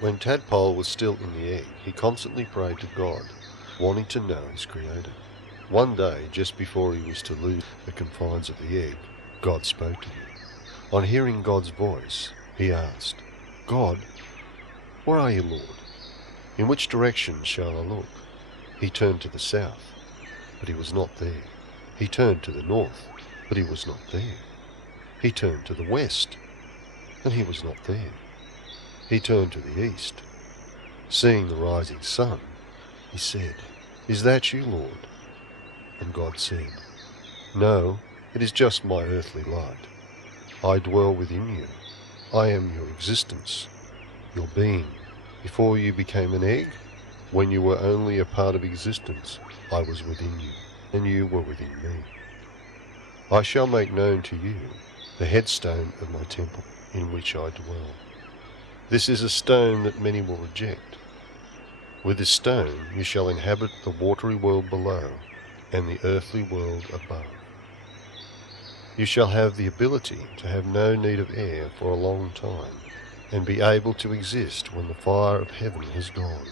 When Tadpole was still in the egg, he constantly prayed to God, wanting to know his Creator. One day, just before he was to lose the confines of the egg, God spoke to him. On hearing God's voice, he asked, "God, where are you, Lord? In which direction shall I look?" He turned to the south, but he was not there. He turned to the north, but he was not there. He turned to the west, and he was not there. He turned to the east. Seeing the rising sun, he said, "Is that you, Lord?" And God said, "No, it is just my earthly light. I dwell within you. I am your existence, your being. Before you became an egg, when you were only a part of existence, I was within you, and you were within me. I shall make known to you the headstone of my temple, in which I dwell. This is a stone that many will reject. With this stone you shall inhabit the watery world below and the earthly world above. You shall have the ability to have no need of air for a long time, and be able to exist when the fire of heaven has gone.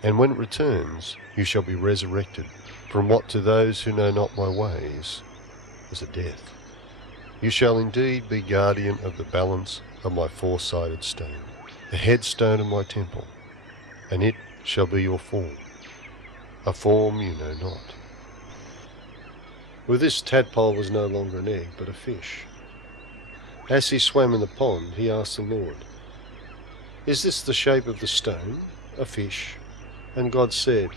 And when it returns, you shall be resurrected from what to those who know not my ways is a death. You shall indeed be guardian of the balance of my four-sided stone, the headstone of my temple, and it shall be your form, a form you know not." With this, Tadpole was no longer an egg, but a fish. As he swam in the pond, he asked the Lord, "Is this the shape of the stone, a fish?" And God said,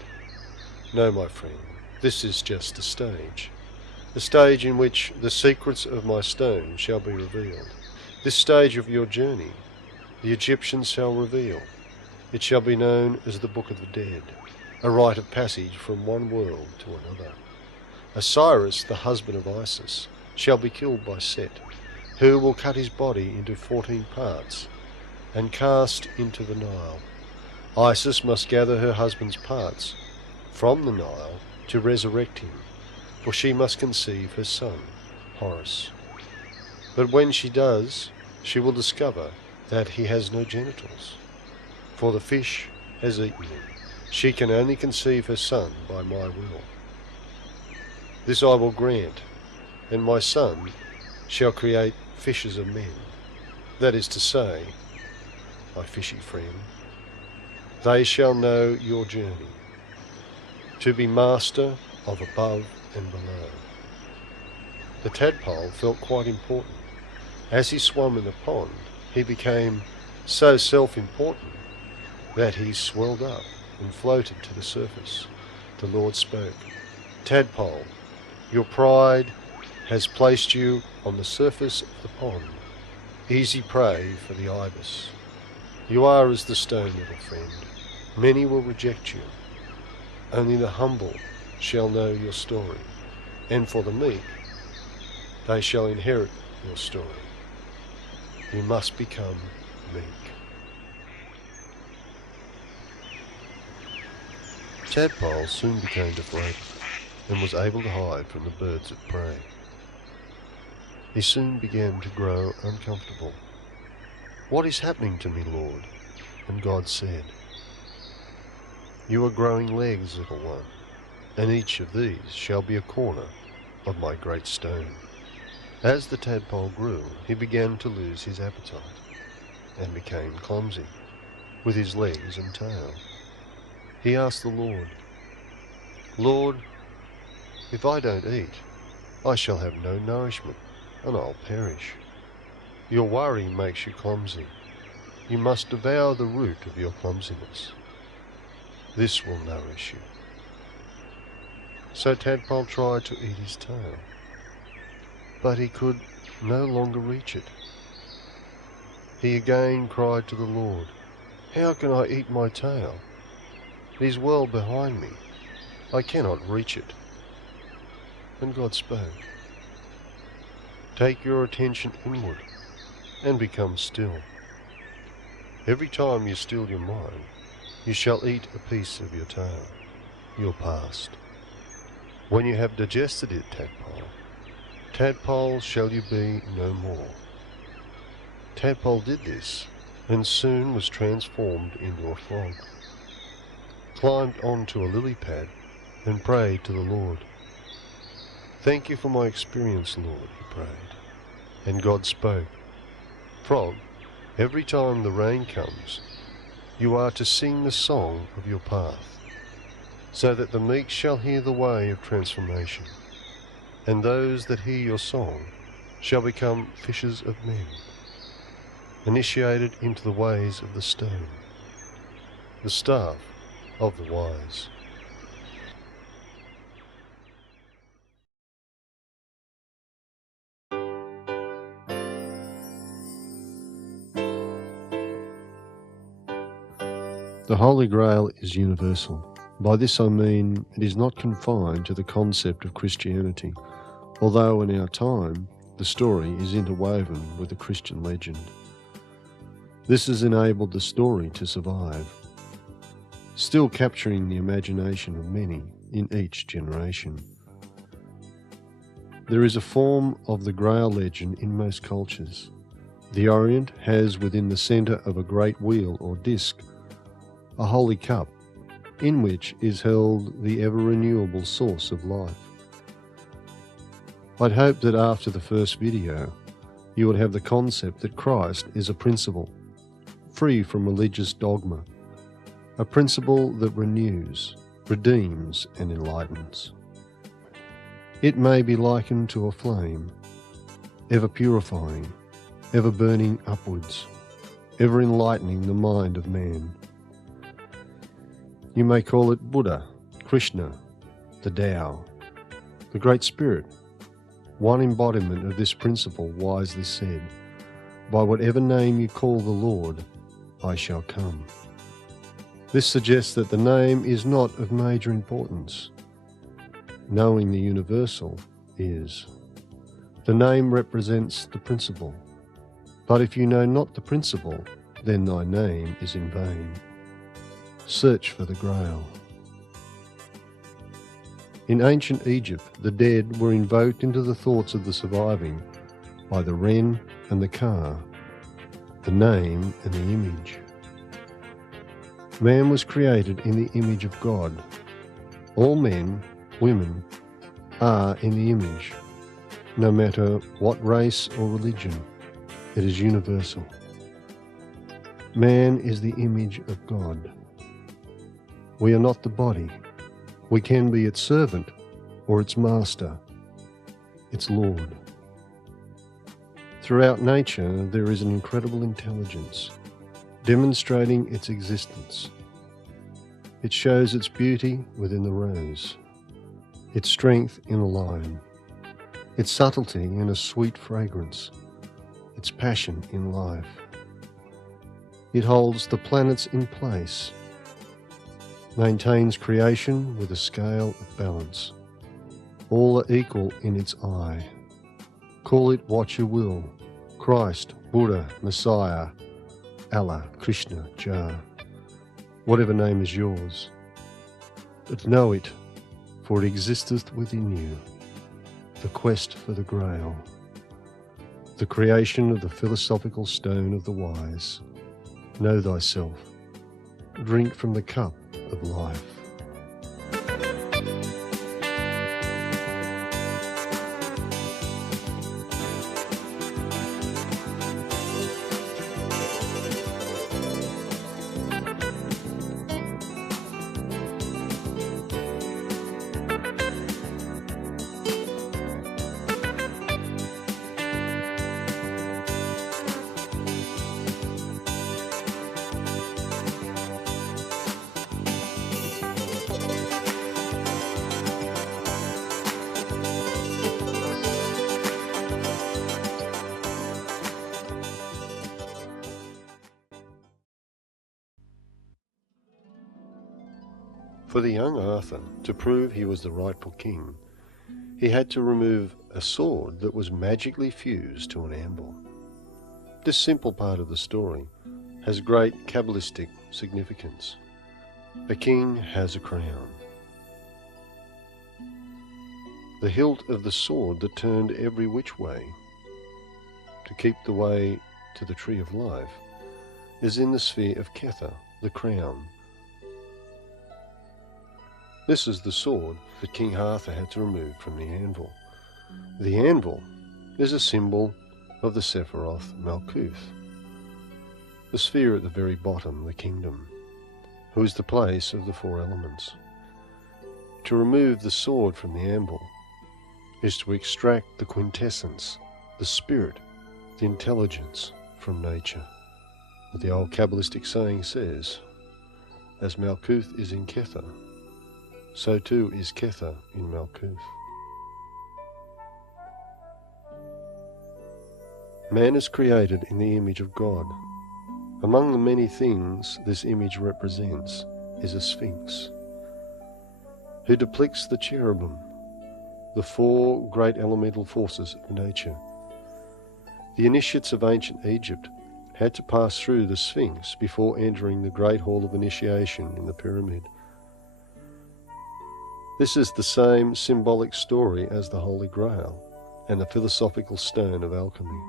"No, my friend, this is just the stage in which the secrets of my stone shall be revealed. This stage of your journey the Egyptians shall reveal. It shall be known as the Book of the Dead, a rite of passage from one world to another. Osiris, the husband of Isis, shall be killed by Set, who will cut his body into 14 parts and cast into the Nile. Isis must gather her husband's parts from the Nile to resurrect him, for she must conceive her son, Horus. But when she does, she will discover that he has no genitals, for the fish has eaten him. She can only conceive her son by my will. This I will grant, and my son shall create fishers of men. That is to say, my fishy friend, they shall know your journey, to be master of above and below." The tadpole felt quite important. As he swam in the pond, he became so self-important that he swelled up and floated to the surface. The Lord spoke, "Tadpole, your pride has placed you on the surface of the pond, easy prey for the ibis. You are as the stone, little friend. Many will reject you. Only the humble shall know your story, and for the meek, they shall inherit your story. You must become meek." Tadpole soon became deflated and was able to hide from the birds of prey. He soon began to grow uncomfortable. "What is happening to me, Lord?" And God said, "You are growing legs, little one, and each of these shall be a corner of my great stone." As the tadpole grew, he began to lose his appetite and became clumsy with his legs and tail. He asked the Lord, "Lord, if I don't eat, I shall have no nourishment, and I'll perish. Your worry makes you clumsy. You must devour the root of your clumsiness. This will nourish you." So Tadpole tried to eat his tail, but he could no longer reach it. He again cried to the Lord, "How can I eat my tail? It is well behind me. I cannot reach it." And God spoke, "Take your attention inward and become still. Every time you still your mind, you shall eat a piece of your tail, your past. When you have digested it, tadpole shall you be no more." Tadpole did this, and soon was transformed into a frog, climbed onto a lily pad and prayed to the Lord. "Thank you for my experience, Lord," he prayed. And God spoke, "Frog, every time the rain comes, you are to sing the song of your path, so that the meek shall hear the way of transformation, and those that hear your song shall become fishers of men, initiated into the ways of the stone, the staff of the wise." The Holy Grail is universal. By this I mean it is not confined to the concept of Christianity, although in our time the story is interwoven with the Christian legend. This has enabled the story to survive, still capturing the imagination of many in each generation. There is a form of the Grail legend in most cultures. The Orient has within the centre of a great wheel or disc a holy cup, in which is held the ever-renewable source of life. I'd hope that after the first video, you would have the concept that Christ is a principle, free from religious dogma, a principle that renews, redeems, and enlightens. It may be likened to a flame, ever purifying, ever burning upwards, ever enlightening the mind of man. You may call it Buddha, Krishna, the Tao, the Great Spirit, one embodiment of this principle wisely said, "By whatever name you call the Lord, I shall come." This suggests that the name is not of major importance. Knowing the universal is. The name represents the principle. But if you know not the principle, then thy name is in vain. Search for the Grail. In ancient Egypt, the dead were invoked into the thoughts of the surviving by the wren and the car, the name and the image. Man was created in the image of God. All men, women, are in the image, no matter what race or religion. It is universal. Man is the image of God. We are not the body. We can be its servant or its master, its Lord. Throughout nature there is an incredible intelligence, demonstrating its existence. It shows its beauty within the rose, its strength in a lion, its subtlety in a sweet fragrance, its passion in life. It holds the planets in place, maintains creation with a scale of balance. All are equal in its eye. Call it what you will, Christ, Buddha, Messiah, Allah, Krishna, Jah, whatever name is yours. But know it, for it existeth within you, the quest for the Grail, the creation of the philosophical stone of the wise. Know thyself. Drink from the cup of life. For the young Arthur to prove he was the rightful king, he had to remove a sword that was magically fused to an anvil. This simple part of the story has great Kabbalistic significance. A king has a crown. The hilt of the sword that turned every which way to keep the way to the tree of life is in the sphere of Kether, the crown. This is the sword that King Arthur had to remove from the anvil. The anvil is a symbol of the Sephiroth Malkuth, the sphere at the very bottom, the kingdom, who is the place of the four elements. To remove the sword from the anvil is to extract the quintessence, the spirit, the intelligence from nature. But the old Kabbalistic saying says, as Malkuth is in Kether, so too is Kether in Malkuth. Man is created in the image of God. Among the many things this image represents is a sphinx, who depicts the cherubim, the four great elemental forces of nature. The initiates of ancient Egypt had to pass through the sphinx before entering the great hall of initiation in the pyramid. This is the same symbolic story as the Holy Grail and the philosophical stone of alchemy.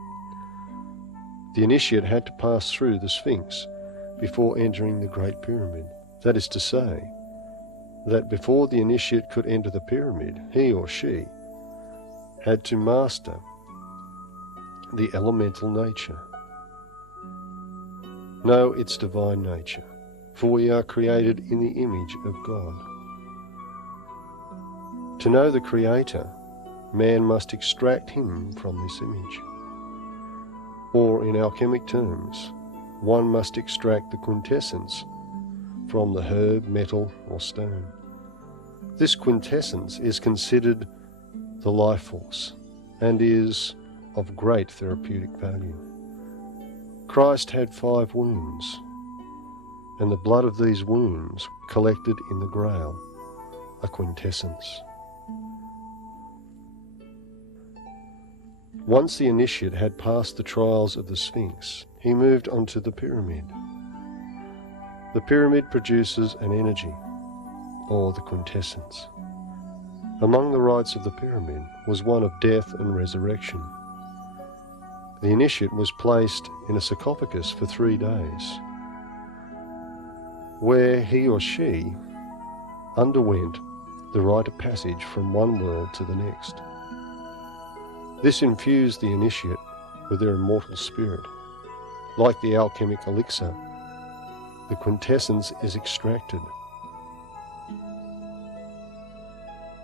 The initiate had to pass through the sphinx before entering the Great Pyramid. That is to say, that before the initiate could enter the pyramid, he or she had to master the elemental nature. Know its divine nature, for we are created in the image of God. To know the Creator, man must extract him from this image. Or, in alchemic terms, one must extract the quintessence from the herb, metal, or stone. This quintessence is considered the life force and is of great therapeutic value. Christ had 5 wounds, and the blood of these wounds collected in the Grail, a quintessence. Once the initiate had passed the trials of the Sphinx, he moved on to the pyramid. The pyramid produces an energy, or the quintessence. Among the rites of the pyramid was one of death and resurrection. The initiate was placed in a sarcophagus for 3 days, where he or she underwent the rite of passage from one world to the next. This infused the initiate with their immortal spirit. Like the alchemic elixir, the quintessence is extracted.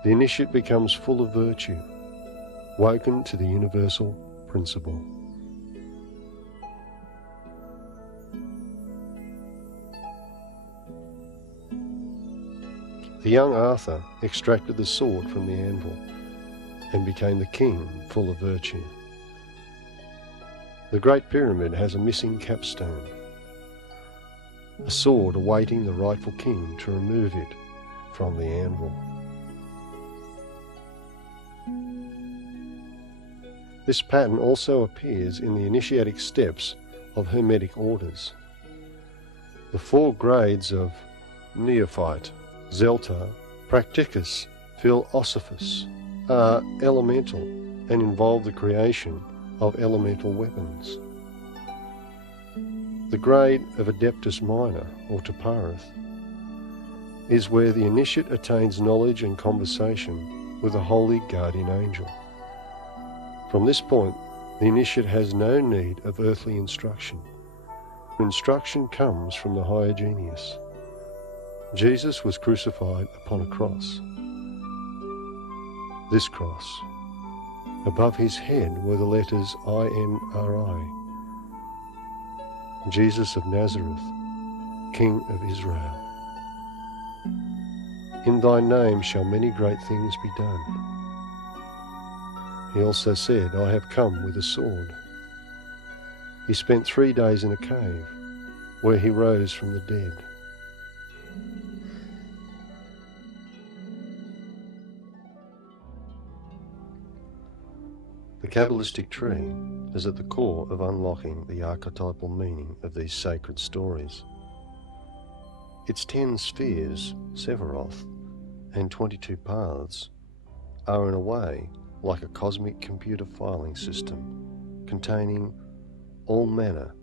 The initiate becomes full of virtue, woken to the universal principle. The young Arthur extracted the sword from the anvil and became the king full of virtue. The Great Pyramid has a missing capstone, a sword awaiting the rightful king to remove it from the anvil. This pattern also appears in the initiatic steps of Hermetic orders. The 4 grades of neophyte, Zelta, Practicus, Philosophus are elemental and involve the creation of elemental weapons. The grade of Adeptus Minor, or Taparith, is where the initiate attains knowledge and conversation with a holy guardian angel. From this point, the initiate has no need of earthly instruction. Instruction comes from the higher genius. Jesus was crucified upon a cross. This cross. Above his head were the letters INRI. Jesus of Nazareth, King of Israel. In thy name shall many great things be done. He also said, I have come with a sword. He spent 3 days in a cave, where he rose from the dead. The Kabbalistic tree is at the core of unlocking the archetypal meaning of these sacred stories. Its 10 spheres, Sephiroth, and 22 paths are in a way like a cosmic computer filing system containing all manner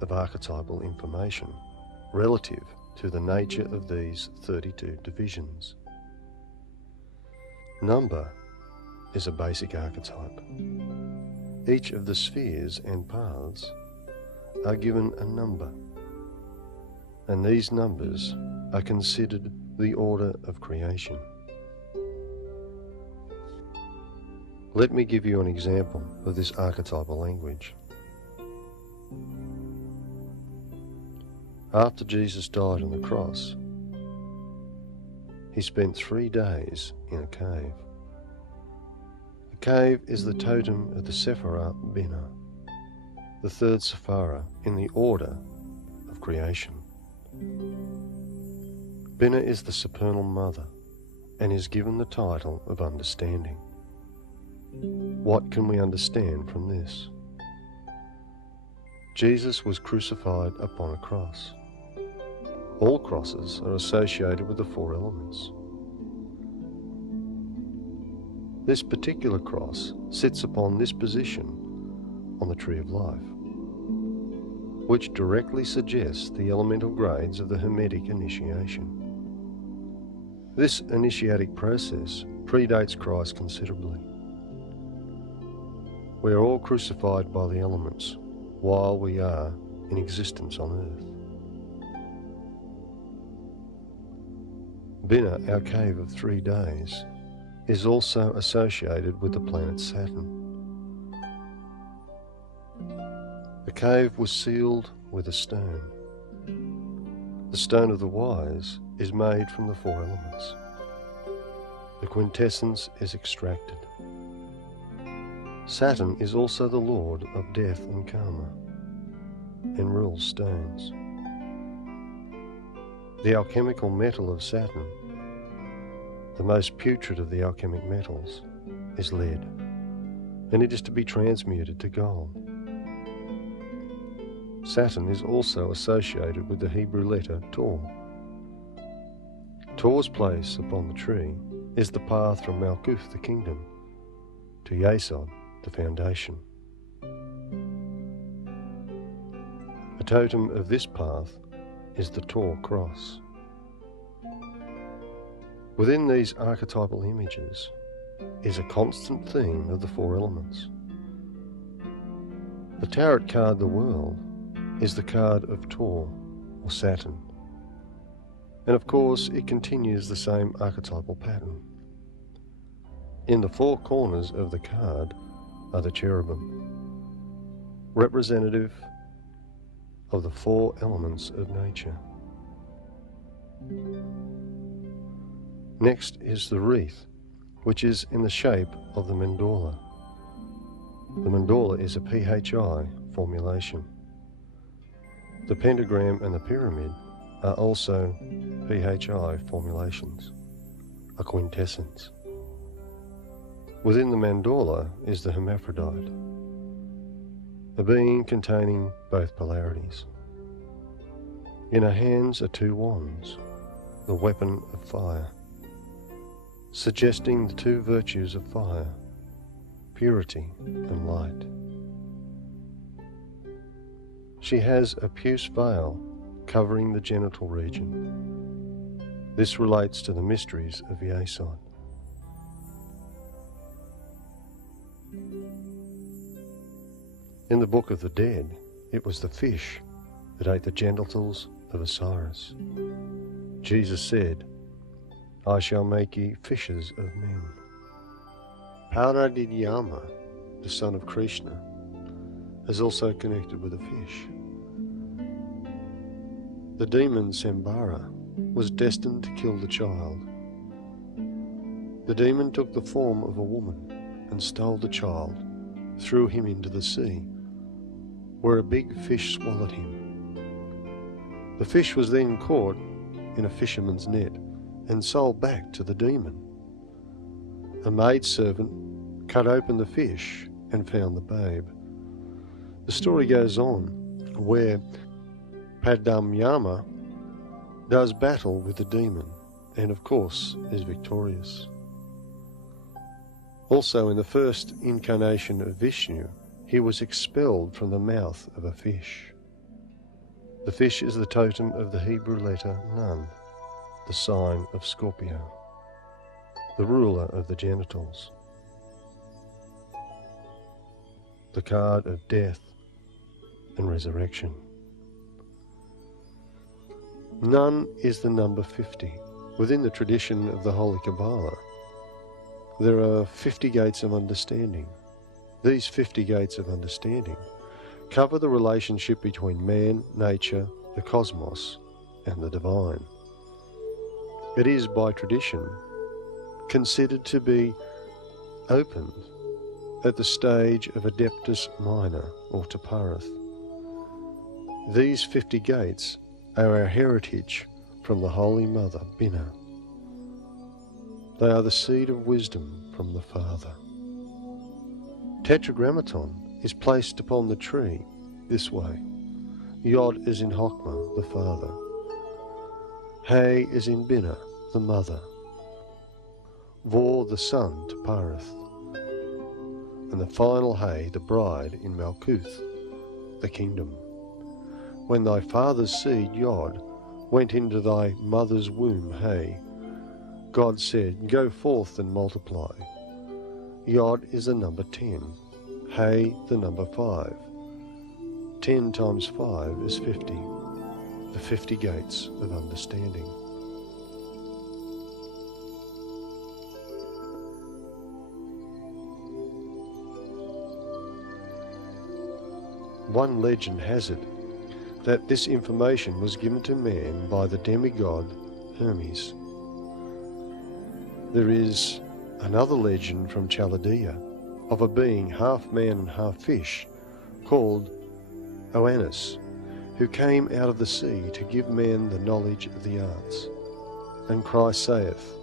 of archetypal information relative to the nature of these 32 divisions. Number is a basic archetype. Each of the spheres and paths are given a number, and these numbers are considered the order of creation. Let me give you an example of this archetypal language. After Jesus died on the cross, he spent 3 days in a cave. The cave is the totem of the Sephirah Binah, the third Sephirah in the order of creation. Binah is the supernal mother and is given the title of understanding. What can we understand from this? Jesus was crucified upon a cross. All crosses are associated with the 4 elements. This particular cross sits upon this position on the tree of life, which directly suggests the elemental grades of the Hermetic initiation. This initiatic process predates Christ considerably. We are all crucified by the elements while we are in existence on earth. Binah, our cave of 3 days, is also associated with the planet Saturn. The cave was sealed with a stone. The stone of the wise is made from the 4 elements. The quintessence is extracted. Saturn is also the lord of death and karma, and rules stones. The alchemical metal of Saturn, the most putrid of the alchemic metals, is lead, and it is to be transmuted to gold. Saturn is also associated with the Hebrew letter Tor. Tor's place upon the tree is the path from Malkuth, the kingdom, to Yesod, the foundation. A totem of this path is the Tor cross. Within these archetypal images is a constant theme of the 4 elements. The tarot card, the World, is the card of Tor, or Saturn, and of course it continues the same archetypal pattern. In the 4 corners of the card are the cherubim, representative of the 4 elements of nature. Next is the wreath, which is in the shape of the mandala. The mandala is a PHI formulation. The pentagram and the pyramid are also PHI formulations, a quintessence. Within the mandala is the hermaphrodite, a being containing both polarities. In her hands are 2 wands, the weapon of fire, suggesting the 2 virtues of fire, purity and light. She has a puce veil covering the genital region. This relates to the mysteries of Yesod. In the Book of the Dead, it was the fish that ate the genitals of Osiris. Jesus said, "I shall make ye fishers of men." Paradidyama, the son of Krishna, is also connected with a fish. The demon Sambara was destined to kill the child. The demon took the form of a woman and stole the child, threw him into the sea, where a big fish swallowed him. The fish was then caught in a fisherman's net and sold back to the demon. A maidservant cut open the fish and found the babe. The story goes on where Padamyama does battle with the demon and of course is victorious. Also in the first incarnation of Vishnu, he was expelled from the mouth of a fish. The fish is the totem of the Hebrew letter Nun, the sign of Scorpio, the ruler of the genitals, the card of death and resurrection. Nun is the number 50. Within the tradition of the Holy Kabbalah, there are 50 gates of understanding. These 50 gates of understanding cover the relationship between man, nature, the cosmos, and the divine. It is, by tradition, considered to be opened at the stage of Adeptus Minor, or Taparith. These 50 gates are our heritage from the Holy Mother, Binah. They are the seed of wisdom from the Father. Tetragrammaton is placed upon the tree this way. Yod is in Chokmah, the Father. Hay is in Binah, the Mother. Vor, the Son, Taparith. And the final Hay, the Bride, in Malkuth, the Kingdom. When thy father's seed, Yod, went into thy mother's womb, Hay, God said, go forth and multiply. Yod is the number 10, Hay the number 5. 10 times 5 is 50, the 50 gates of understanding. One legend has it that this information was given to man by the demigod Hermes. There is another legend from Chaldea of a being half man and half fish called Oannes, who came out of the sea to give man the knowledge of the arts. And Christ saith,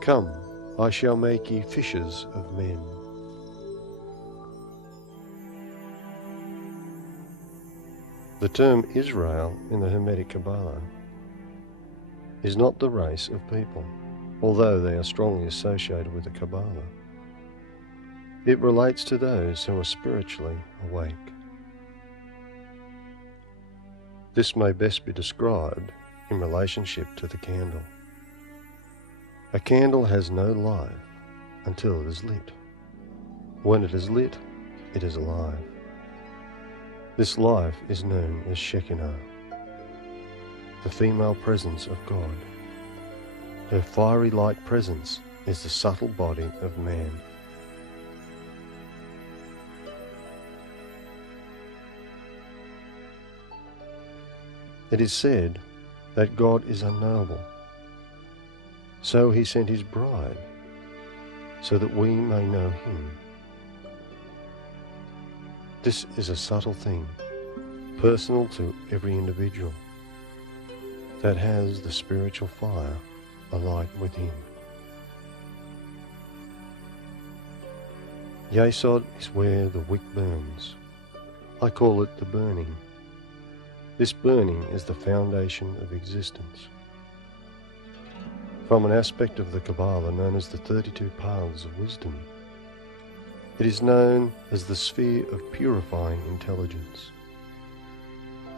come, I shall make ye fishers of men. The term Israel in the Hermetic Kabbalah is not the race of people, although they are strongly associated with the Kabbalah. It relates to those who are spiritually awake. This may best be described in relationship to the candle. A candle has no life until it is lit. When it is lit, it is alive. This life is known as Shekinah, the female presence of God. Her fiery light presence is the subtle body of man. It is said that God is unknowable, so he sent his bride, so that we may know him. This is a subtle thing, personal to every individual, that has the spiritual fire alight within. Yesod is where the wick burns. I call it the burning. This burning is the foundation of existence. From an aspect of the Kabbalah known as the 32 paths of wisdom, it is known as the sphere of purifying intelligence.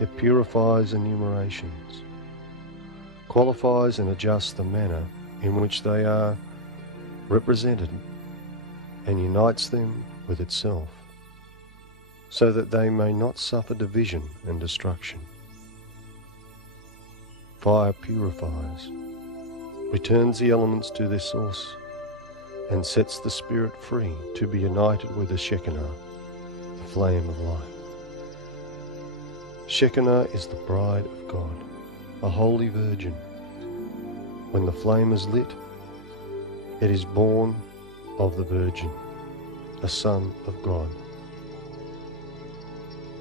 It purifies enumerations, qualifies and adjusts the manner in which they are represented, and unites them with itself, so that they may not suffer division and destruction. Fire purifies, returns the elements to their source, and sets the spirit free to be united with the Shekinah, the flame of life. Shekinah is the bride of God, a holy virgin. When the flame is lit, it is born of the Virgin, a son of God.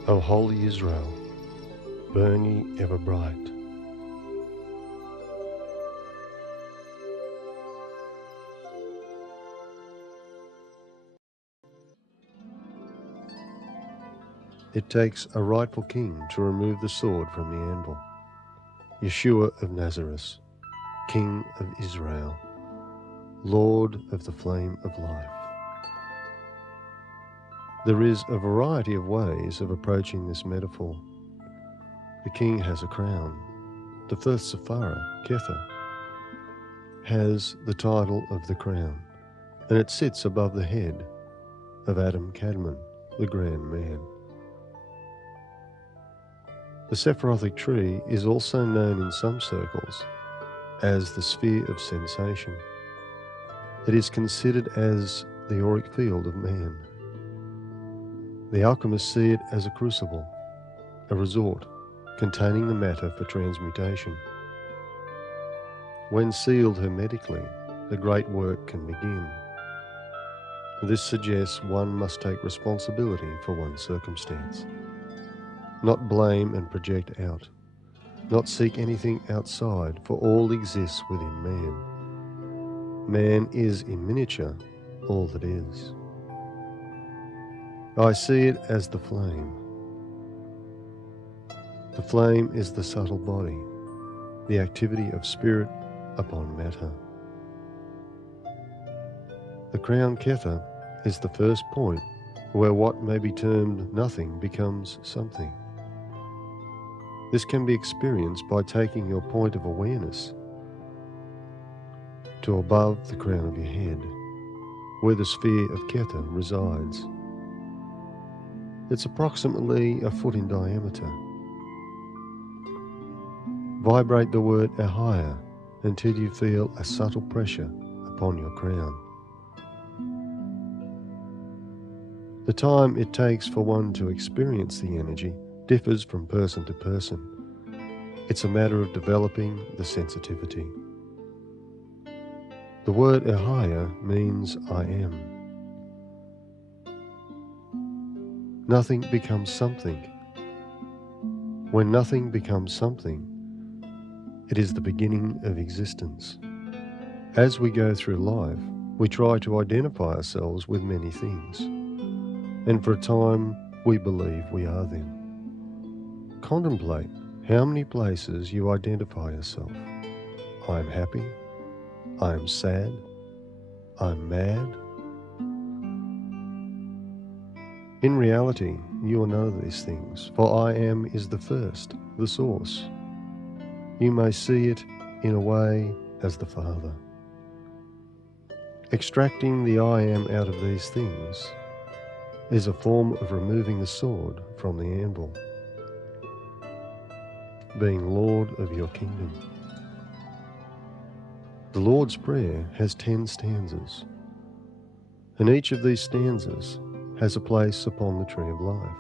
O holy Israel, burn ye ever bright. It takes a rightful king to remove the sword from the anvil. Yeshua of Nazareth, King of Israel, Lord of the flame of life. There is a variety of ways of approaching this metaphor. The king has a crown. The first Sephara, Kether, has the title of the crown, and it sits above the head of Adam Kadmon, the grand man. The Sephirothic tree is also known in some circles as the sphere of sensation. It is considered as the auric field of man. The alchemists see it as a crucible, a resort containing the matter for transmutation. When sealed hermetically, the great work can begin. This suggests one must take responsibility for one's circumstance, not blame and project out, not seek anything outside, for all exists within man. Man is in miniature all that is. I see it as the flame. The flame is the subtle body, the activity of spirit upon matter. The crown Kether is the first point where what may be termed nothing becomes something. This can be experienced by taking your point of awareness to above the crown of your head, where the sphere of Kether resides. It's approximately a foot in diameter. Vibrate the word Ahaya until you feel a subtle pressure upon your crown. The time it takes for one to experience the energy differs from person to person. It's a matter of developing the sensitivity. The word Ahaya means I am. Nothing becomes something. When nothing becomes something, it is the beginning of existence. As we go through life, we try to identify ourselves with many things, and for a time we believe we are them. Contemplate how many places you identify yourself. I am happy, I am sad, I'm mad. In reality, you are none of these things, for I am is the first, the source. You may see it in a way as the Father. Extracting the I am out of these things is a form of removing the sword from the anvil, being Lord of your kingdom. The Lord's Prayer has 10 stanzas, and each of these stanzas has a place upon the tree of life.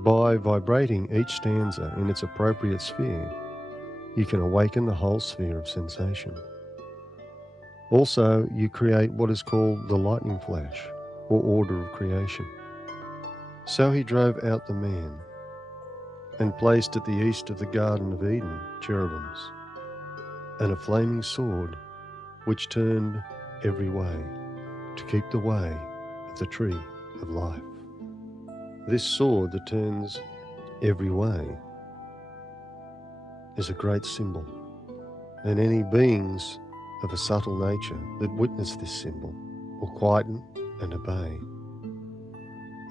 By vibrating each stanza in its appropriate sphere, you can awaken the whole sphere of sensation. Also, you create what is called the lightning flash, or order of creation. So he drove out the man, and placed at the east of the Garden of Eden cherubims, and a flaming sword which turned every way, to keep the way of the tree of life. This sword that turns every way is a great symbol, and any beings of a subtle nature that witness this symbol will quieten and obey.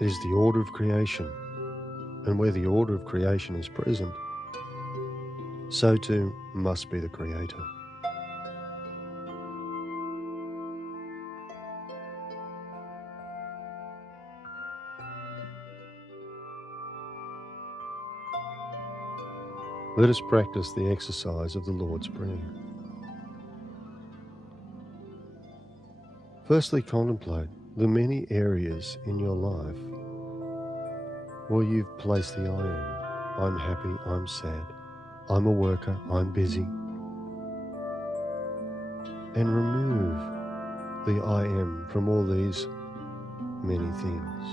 It is the order of creation, and where the order of creation is present, so too must be the Creator. Let us practice the exercise of the Lord's Prayer. Firstly, contemplate the many areas in your life where you've placed the I am. I'm happy, I'm sad, I'm a worker, I'm busy. And remove the I am from all these many things.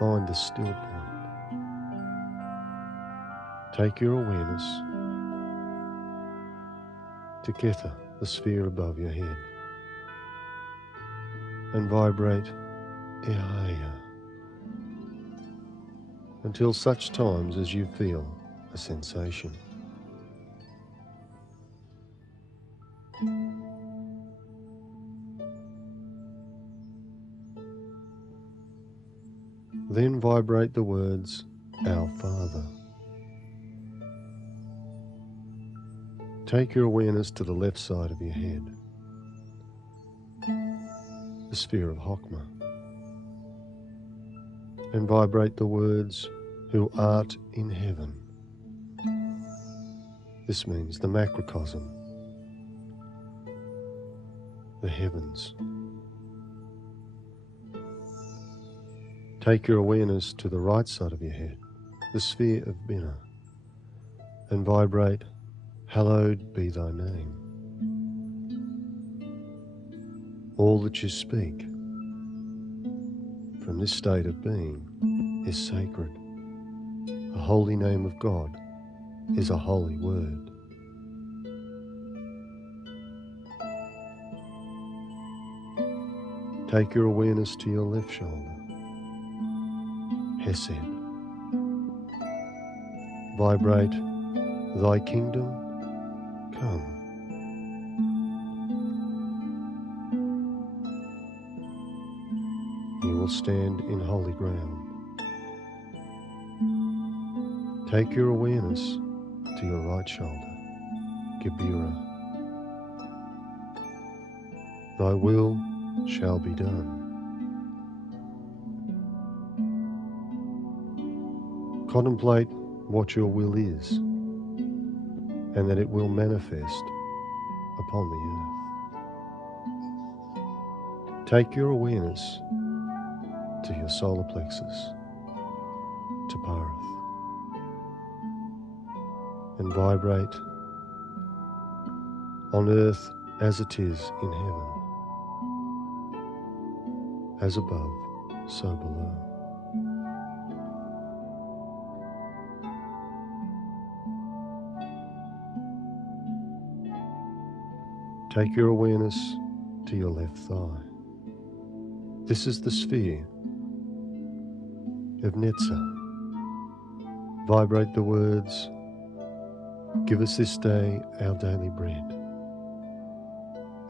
Find the still point. Take your awareness to Kether, the sphere above your head, and vibrate Ehaya until such times as you feel a sensation. Then vibrate the words, Our Father. Take your awareness to the left side of your head, the sphere of Chokmah, and vibrate the words, "Who art in heaven." This means the macrocosm, the heavens. Take your awareness to the right side of your head, the sphere of Binah, and vibrate, "Hallowed be thy name." All that you speak from this state of being is sacred. The holy name of God is a holy word. Take your awareness to your left shoulder, Hesed. Vibrate, "Thy kingdom come." You will stand in holy ground. Take your awareness to your right shoulder, Gebirah. Thy will shall be done. Contemplate what your will is, and that it will manifest upon the earth. Take your awareness to your solar plexus, to Parath, and vibrate, "On earth as it is in heaven, as above, so below." Take your awareness to your left thigh. This is the sphere of Netzah. Vibrate the words, "Give us this day our daily bread."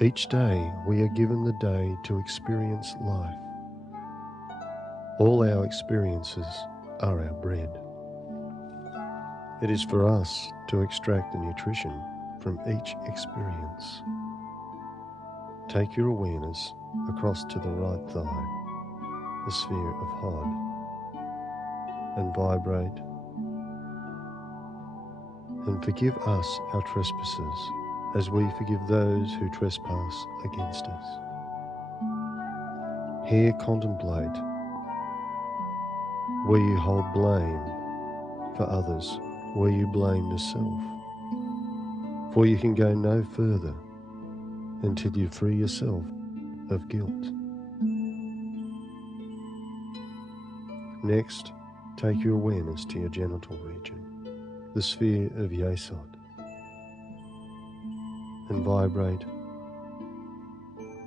Each day we are given the day to experience life. All our experiences are our bread. It is for us to extract the nutrition from each experience. Take your awareness across to the right thigh, the sphere of Hod, and vibrate, "And forgive us our trespasses, as we forgive those who trespass against us." Here contemplate where you hold blame for others, where you blame yourself. For you can go no further until you free yourself of guilt. Next, take your awareness to your genital region, the sphere of Yesod, and vibrate,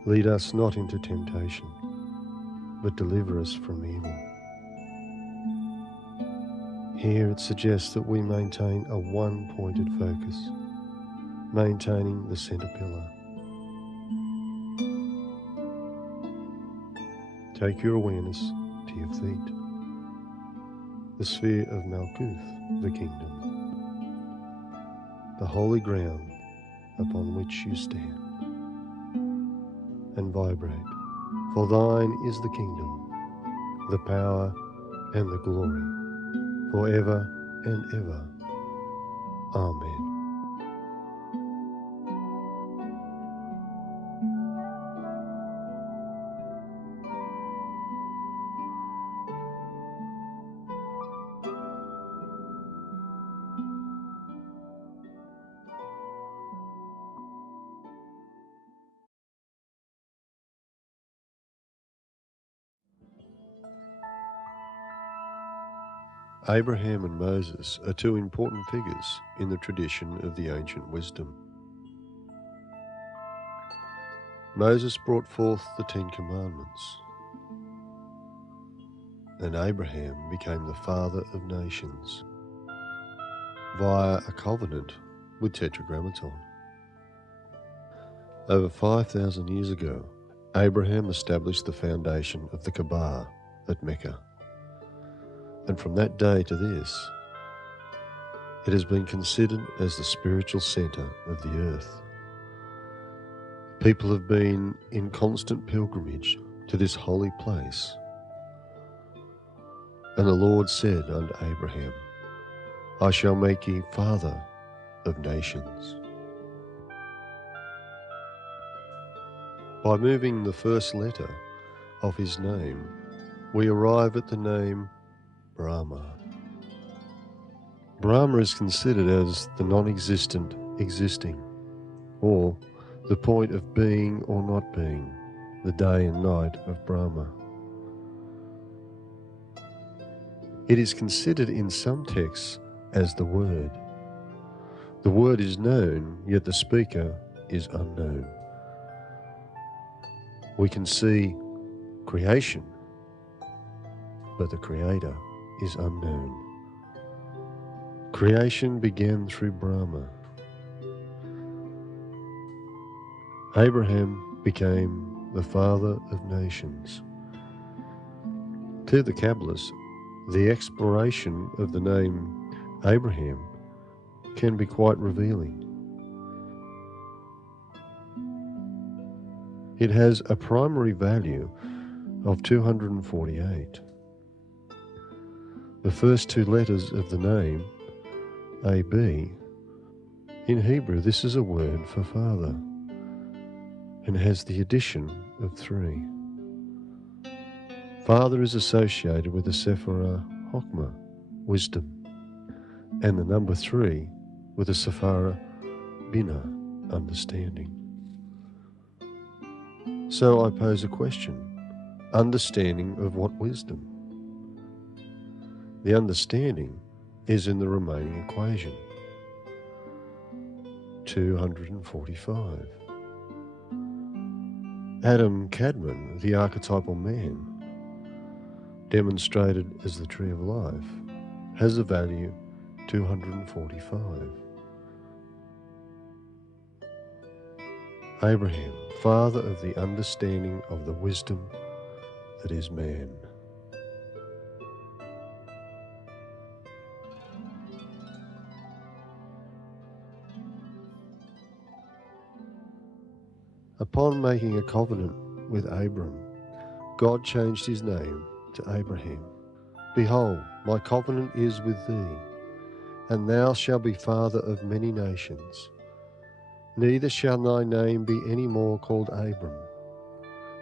"Lead us not into temptation, but deliver us from evil." Here it suggests that we maintain a one-pointed focus, maintaining the center pillar. Take your awareness to your feet, the sphere of Malkuth, the kingdom, the holy ground upon which you stand, and vibrate, "For thine is the kingdom, the power and the glory, forever and ever. Amen." Abraham and Moses are two important figures in the tradition of the ancient wisdom. Moses brought forth the 10 Commandments, and Abraham became the father of nations via a covenant with Tetragrammaton. Over 5,000 years ago, Abraham established the foundation of the Kaaba at Mecca. And from that day to this, It has been considered as the spiritual centre of the earth. People have been in constant pilgrimage to this holy place. And the Lord said unto Abraham, I shall make ye father of nations. By moving the first letter of his name, we arrive at the name Brahma. Brahma is considered as the non-existent existing, or the point of being or not being, the day and night of Brahma. It is considered in some texts as the Word. The Word is known, yet the speaker is unknown. We can see creation, but the Creator is unknown. Creation began through Brahma. Abraham became the father of nations. To the Kabbalists, the exploration of the name Abraham can be quite revealing. It has a primary value of 248. The first two letters of the name, AB, in Hebrew this is a word for father, and has the addition of 3. Father is associated with the Sephirah Chokhmah, wisdom, and the number 3 with the Sephirah Binah, understanding. So I pose a question, understanding of what wisdom? The understanding is in the remaining equation, 245. Adam Kadmon, the archetypal man, demonstrated as the tree of life, has a value 245. Abraham, father of the understanding of the wisdom that is man. Upon making a covenant with Abram, God changed his name to Abraham. Behold, my covenant is with thee, and thou shalt be father of many nations. Neither shall thy name be any more called Abram,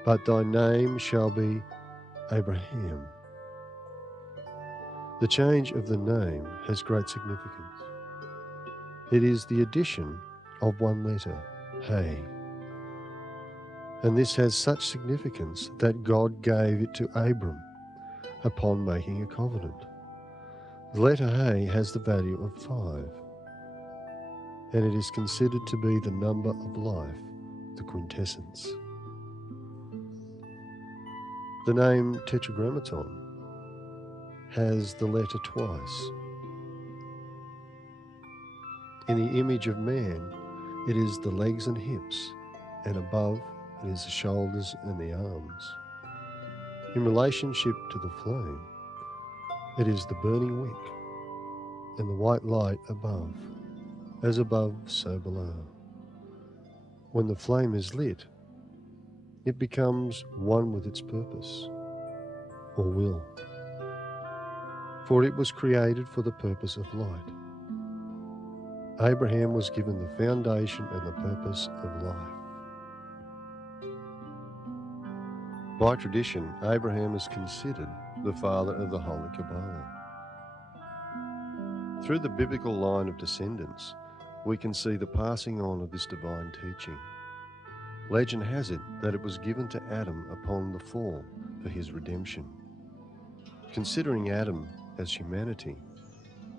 but thy name shall be Abraham. The change of the name has great significance. It is the addition of one letter, Hey. And this has such significance that God gave it to Abram upon making a covenant. The letter Hey has the value of 5, and it is considered to be the number of life, the quintessence. The name Tetragrammaton has the letter twice. In the image of man, it is the legs and hips, and above it is the shoulders and the arms. In relationship to the flame, it is the burning wick and the white light above, as above, so below. When the flame is lit, it becomes one with its purpose, or will, for it was created for the purpose of light. Abraham was given the foundation and the purpose of life. By tradition, Abraham is considered the father of the Holy Kabbalah. Through the biblical line of descendants, we can see the passing on of this divine teaching. Legend has it that it was given to Adam upon the fall for his redemption. Considering Adam as humanity,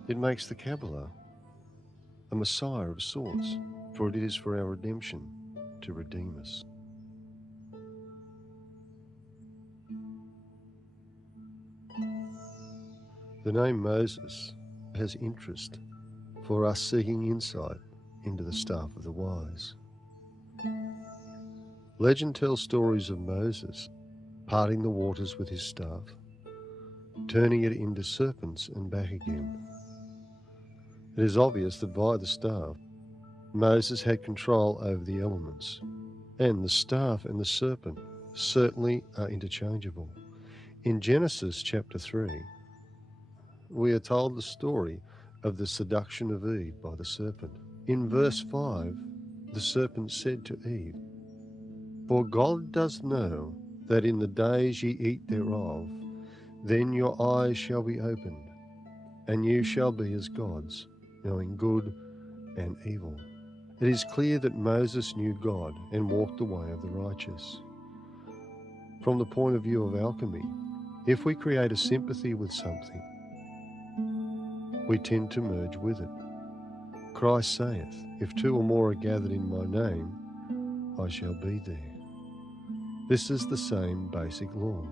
it makes the Kabbalah a Messiah of sorts, for it is for our redemption to redeem us. The name Moses has interest for us seeking insight into the staff of the wise. Legend tells stories of Moses parting the waters with his staff, turning it into serpents and back again. It is obvious that via the staff, Moses had control over the elements, and the staff and the serpent certainly are interchangeable. In Genesis chapter 3, we are told the story of the seduction of Eve by the serpent. In verse 5, the serpent said to Eve, "For God does know that in the days ye eat thereof, then your eyes shall be opened, and you shall be as gods, knowing good and evil." It is clear that Moses knew God and walked the way of the righteous. From the point of view of alchemy, if we create a sympathy with something, we tend to merge with it. Christ saith, "If two or more are gathered in my name, I shall be there." This is the same basic law.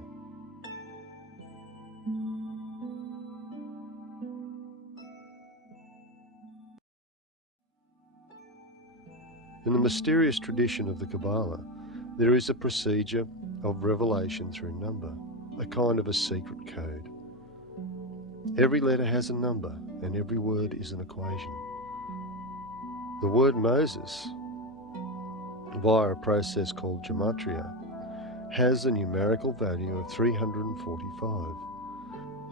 In the mysterious tradition of the Kabbalah, there is a procedure of revelation through number, a kind of a secret code. Every letter has a number, and every word is an equation. The word Moses, via a process called gematria, has a numerical value of 345.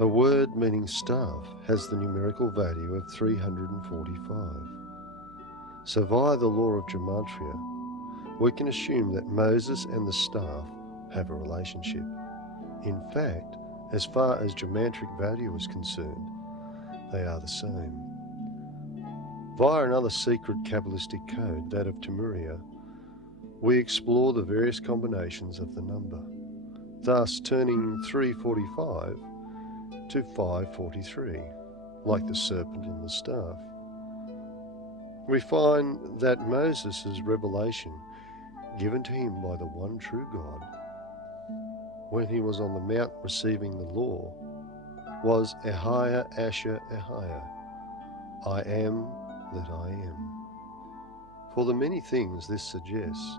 A word meaning staff has the numerical value of 345. So via the law of gematria, we can assume that Moses and the staff have a relationship. In fact, as far as geometric value is concerned, they are the same. Via another secret Kabbalistic code, that of Timuria, we explore the various combinations of the number, thus turning 345 to 543, like the serpent and the staff. We find that Moses' revelation given to him by the one true God, when he was on the mount receiving the law, was Ehia Asher Ehia, I am that I am. For the many things this suggests,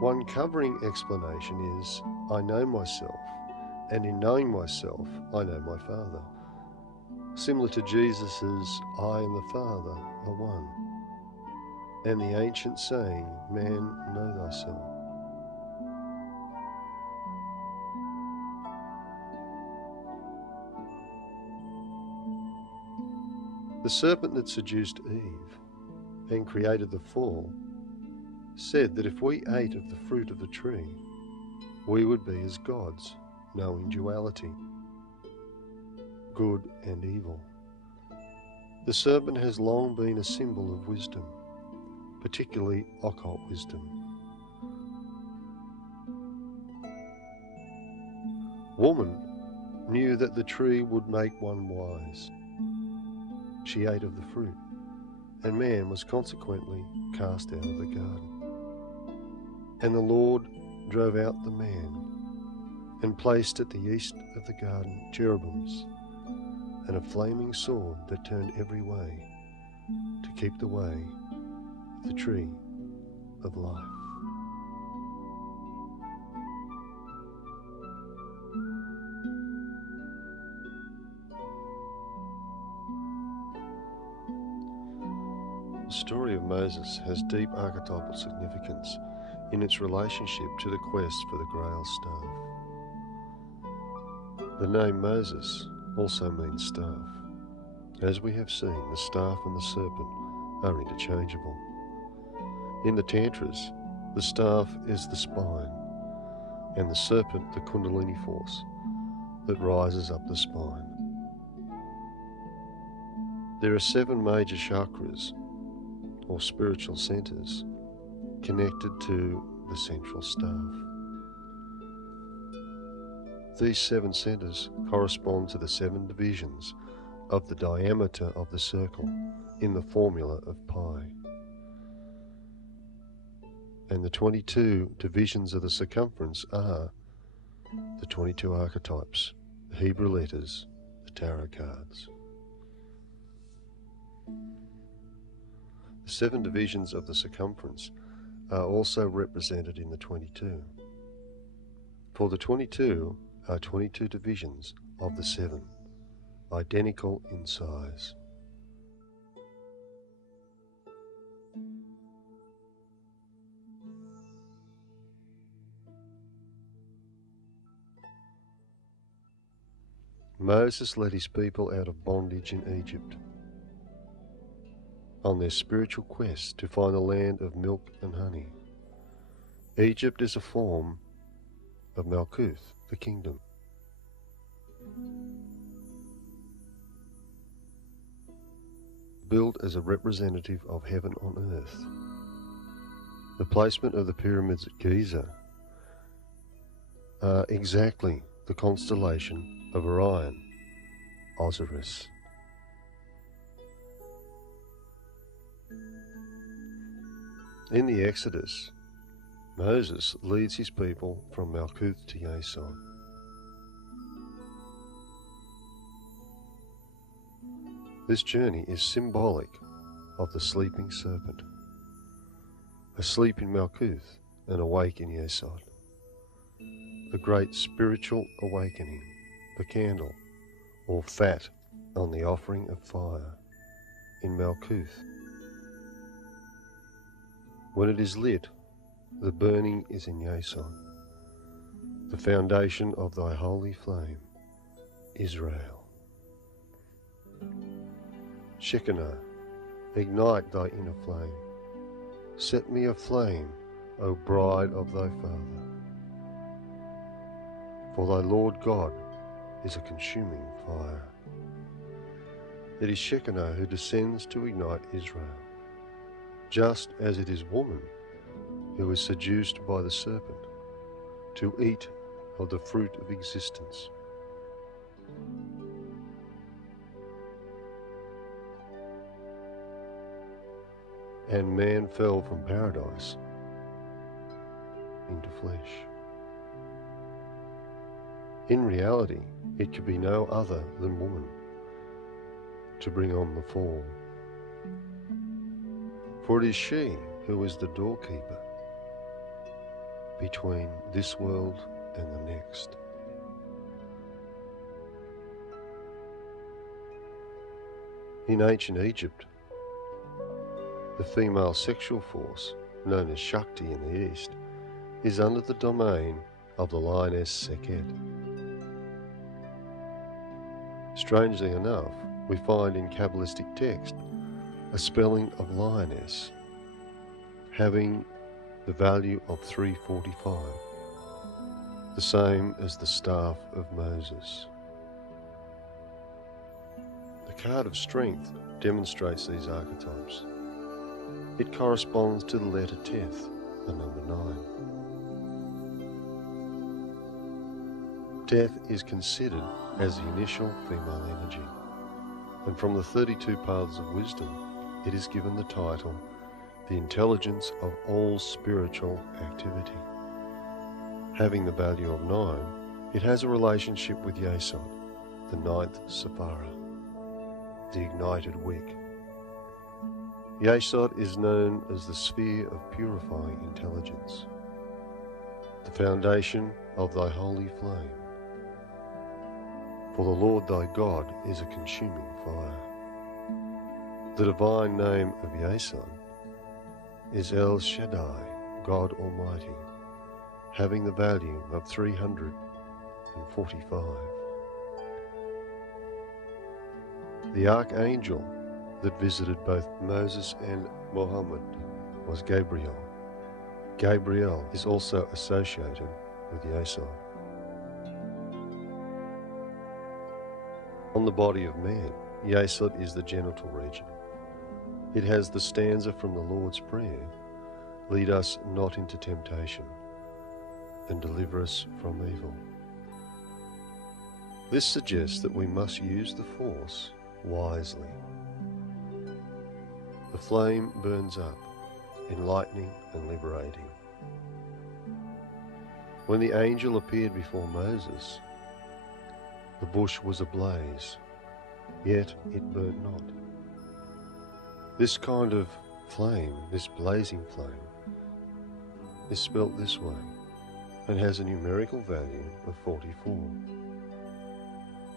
one covering explanation is, I know myself, and in knowing myself, I know my Father. Similar to Jesus' I and the Father are one, and the ancient saying, man, know thyself. The serpent that seduced Eve and created the fall said that if we ate of the fruit of the tree, we would be as gods, knowing duality, good and evil. The serpent has long been a symbol of wisdom, particularly occult wisdom. Woman knew that the tree would make one wise. She ate of the fruit, and man was consequently cast out of the garden. And the Lord drove out the man, and placed at the east of the garden cherubims, and a flaming sword that turned every way, to keep the way of the tree of life. The story of Moses has deep archetypal significance in its relationship to the quest for the Grail staff. The name Moses also means staff. As we have seen, the staff and the serpent are interchangeable. In the Tantras, the staff is the spine, and the serpent the Kundalini force that rises up the spine. There are 7 major chakras, or spiritual centers, connected to the central staff. These 7 centers correspond to the 7 divisions of the diameter of the circle in the formula of pi. And the 22 divisions of the circumference are the 22 archetypes, the Hebrew letters, the tarot cards. The 7 divisions of the circumference are also represented in the 22. For the 22 are 22 divisions of the 7, identical in size. Moses led his people out of bondage in Egypt on their spiritual quest to find a land of milk and honey. Egypt is a form of Malkuth, the kingdom. Built as a representative of heaven on earth. The placement of the pyramids at Giza are exactly the constellation of Orion, Osiris. In the Exodus, Moses leads his people from Malkuth to Yason. This journey is symbolic of the sleeping serpent, asleep in Malkuth and awake in Yesod. The great spiritual awakening, the candle, or fat on the offering of fire in Malkuth. When it is lit, the burning is in Yesod, the foundation of thy holy flame, Israel. Shekinah, ignite thy inner flame. Set me aflame, O bride of thy Father. For thy Lord God is a consuming fire. It is Shekinah who descends to ignite Israel, just as it is woman who is seduced by the serpent to eat of the fruit of existence. And man fell from paradise into flesh. In reality, it could be no other than woman to bring on the fall. For it is she who is the doorkeeper between this world and the next. In ancient Egypt, the female sexual force, known as Shakti in the East, is under the domain of the lioness Sekhet. Strangely enough, we find in Kabbalistic text a spelling of lioness having the value of 345, the same as the staff of Moses. The card of strength demonstrates these archetypes. It corresponds to the letter Teth, the number 9. Teth is considered as the initial female energy, and from the 32 paths of wisdom, it is given the title, the intelligence of all spiritual activity. Having the value of 9, it has a relationship with Yesod, the 9th Sephara, the ignited wick. Yesod is known as the sphere of purifying intelligence, the foundation of thy holy flame. For the Lord thy God is a consuming fire. The divine name of Yesod is El Shaddai, God Almighty, having the value of 345. The archangel that visited both Moses and Muhammad was Gabriel. Gabriel is also associated with Yesod. On the body of man, Yesod is the genital region. It has the stanza from the Lord's Prayer, lead us not into temptation, and deliver us from evil. This suggests that we must use the force wisely. The flame burns up, enlightening and liberating. When the angel appeared before Moses, the bush was ablaze, yet it burnt not. This kind of flame, this blazing flame, is spelt this way and has a numerical value of 44.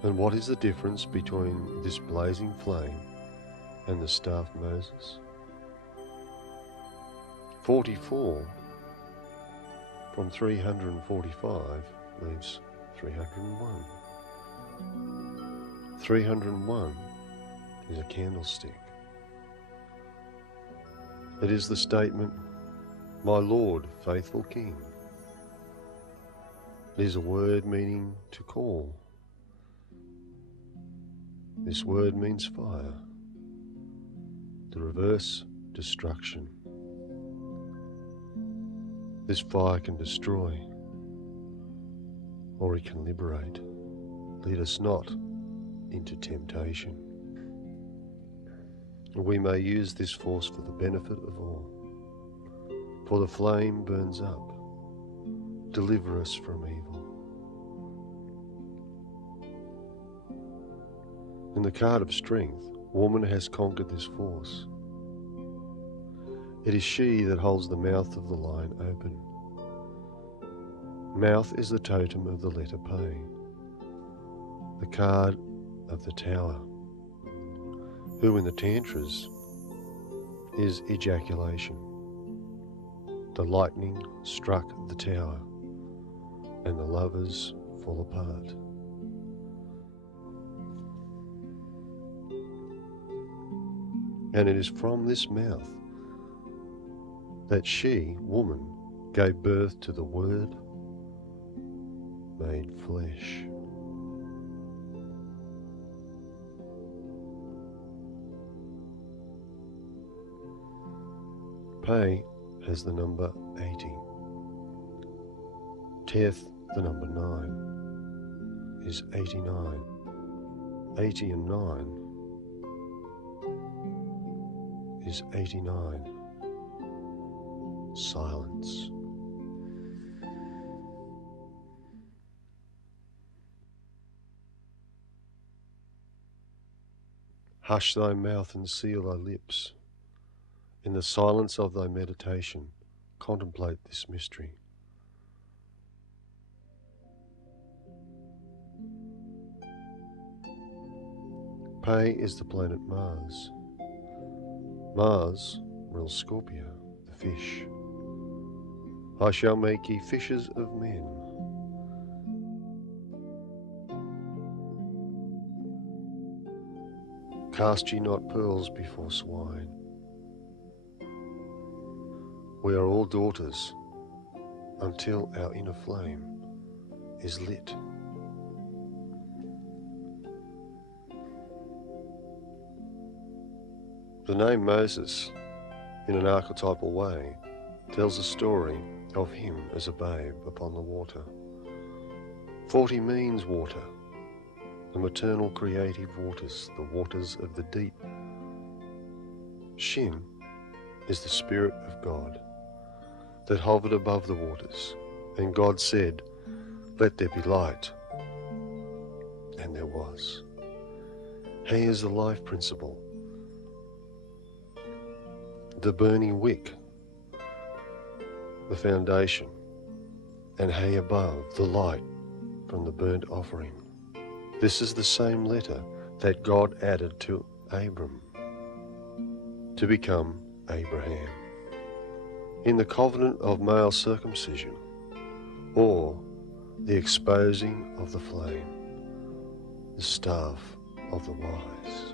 And what is the difference between this blazing flame and the staff Moses? 44 from 345 leaves 301. 301 is a candlestick. It is the statement, "My Lord, faithful King." It is a word meaning to call. This word means fire. The reverse, destruction. This fire can destroy, or it can liberate. Lead us not into temptation. We may use this force for the benefit of all. For the flame burns up. Deliver us from evil. In the card of strength, woman has conquered this force. It is she that holds the mouth of the lion open. Mouth is the totem of the letter P, the card of the tower, who in the Tantras is ejaculation. The lightning struck the tower, and the lovers fall apart. And it is from this mouth that she, woman, gave birth to the Word made flesh. Pei has the number 80. Teth, the number 9, is 89. 80 and 9 is 89. Silence. Hush thy mouth and seal thy lips. In the silence of thy meditation, contemplate this mystery. Pei is the planet Mars. Mars rules Scorpio, the fish. I shall make ye fishers of men. Cast ye not pearls before swine. We are all daughters until our inner flame is lit. The name Moses, in an archetypal way, tells the story of him as a babe upon the water. 40 means water, the maternal creative waters, the waters of the deep. Shin is the Spirit of God that hovered above the waters, and God said, "Let there be light," and there was. He is the life principle, the burning wick, the foundation, and He above, the light from the burnt offering. This is the same letter that God added to Abram to become Abraham. In the covenant of male circumcision, or the exposing of the flame, the staff of the wise.